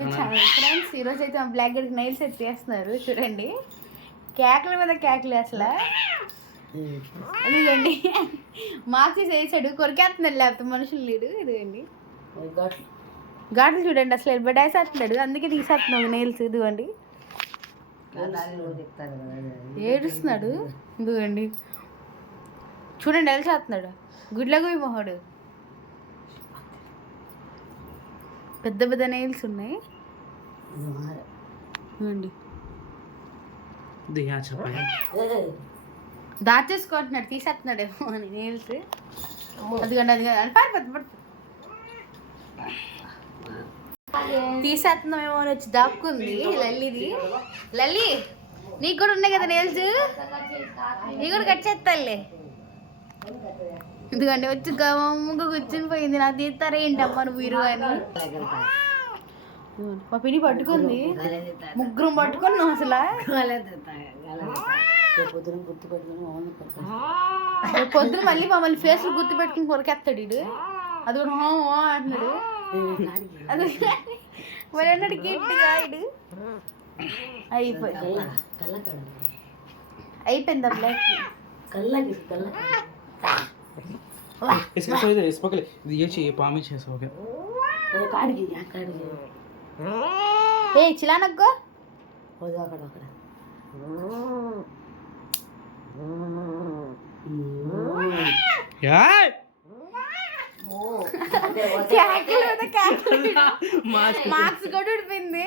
Friends ఈరోజు అయితే మా బ్లాక్ గడికి నైల్స్ అయితే చేస్తున్నారు చూడండి. కేకల మీద కేకలు అసలు ఇదిగండి. మార్క్స్ వేసాడు కొరికేస్తున్నాడు లేకపోతే మనుషులు లేడు. ఇదిగండి ఘాట్లు చూడండి అసలు బడాయిసేస్తున్నాడు, అందుకే తీసేస్తున్నాడు నైల్స్. ఇదిగోండి ఏడుస్తున్నాడు. ఇదిగోండి చూడండి ఎలిసేస్తున్నాడు గుడ్లగోయి మొహడు. పెద్ద పెద్ద నెయిల్స్ ఉన్నాయి. దాచేసుకుంటున్నాడు, తీసేస్తున్నాడేమో అని నెయిల్స్. అదిగండి అదిగండి తీసేస్తున్నామేమో అని వచ్చి దాక్కుంది లల్లిది. లల్లి నీకు కూడా ఉన్నాయి కదా నెయిల్స్, నీకు కూడా కట్ చేస్తాలే. ఎందుకంటే వచ్చి గమ్ముగా కూర్చుని పోయింది. నాకు తీస్తారా ఏంటమ్మా మీరు అని. మా పిడి పట్టుకుంది, ముగ్గురం పట్టుకున్నాం అసలు. పొద్దున మళ్ళీ మమ్మల్ని ఫేస్ గుర్తు పెట్టుకుని కొరకెత్తాడు ఇడు. అది కూడా అంటున్నాడు. అది మరి అన్నాడు గట్టిగా ఇడు. అయిపోయిందా బ్లాక్ ఏ చిలానక్కో మార్క్స్ కూడా ఉడిపోయింది.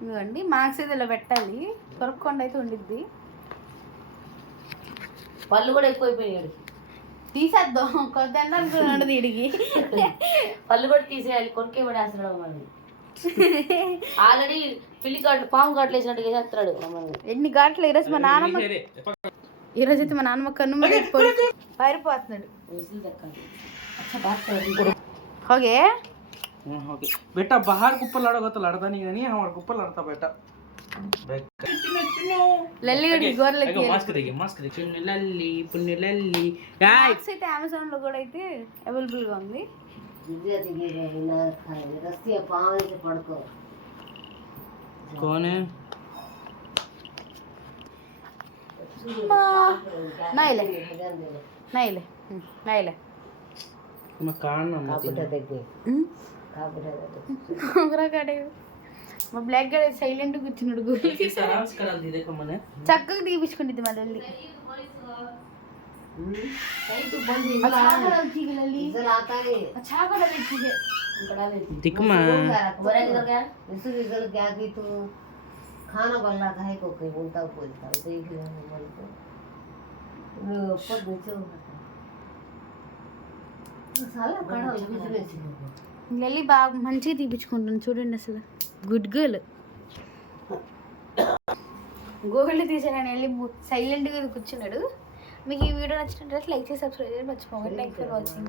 ఇదిగోండి మార్క్స్ అయితే ఇలా పెట్టాలి, కొరక్కుండా అయితే ఉండిద్ది. పళ్ళు కూడా ఎక్కువైపోయాడు, తీసేద్దాం కొద్ది అనుకున్నాడు వీడికి. పళ్ళు కూడా తీసేయాలి, కొరికే పడేస్తున్నాడు మమ్మల్ని. ఆల్రెడీ పిల్లి ఘాట్లు పాము ఘాట్లు వేసినట్టు చేస్తున్నాడు మమ్మల్ని. ఎన్ని ఘాట్లు ఈరోజు మా నాన్నమ్మ, ఈరోజు అయితే మా నాన్నమ్మ కన్ను పారిపోతున్నాడు. ఓకే बेटा बाहर कुप्पल लड़ोगा तो लड़ता नहीं है, हमारा कुप्पल लड़ता बेटा. లల్లి గోర్లకి మాస్క్ देखिए చిన్న లల్లి పుణ్య లల్లి. మాస్క్ అయితే అమెజాన్ లో కూడా అయితే అవైలబుల్ గా ఉంది. పడుకో कौन है नाइले नाइले नाइले मैं कारण మా బ్లాక్ గా సైలెంట్ కూర్చున్నాడు. చక్కగా తీపించుకుంటుంది మా తల్లి. खाना बनना है को कोई बोलता बोलता देख ले मन को ऊपर नीचे साला कड़ा बिजनेस లల్లి బాగా మంచిగా తీపించుకుంటుంది చూడండి అసలు. Good girl. గోల్డ్ తీసాడని వెళ్ళి సైలెంట్గా కూర్చున్నాడు. మీకు ఈ వీడియో నచ్చినట్లయితే లైక్ చేసి సబ్స్క్రైబ్ చేసి మర్చిపోకండి. Thanks for watching.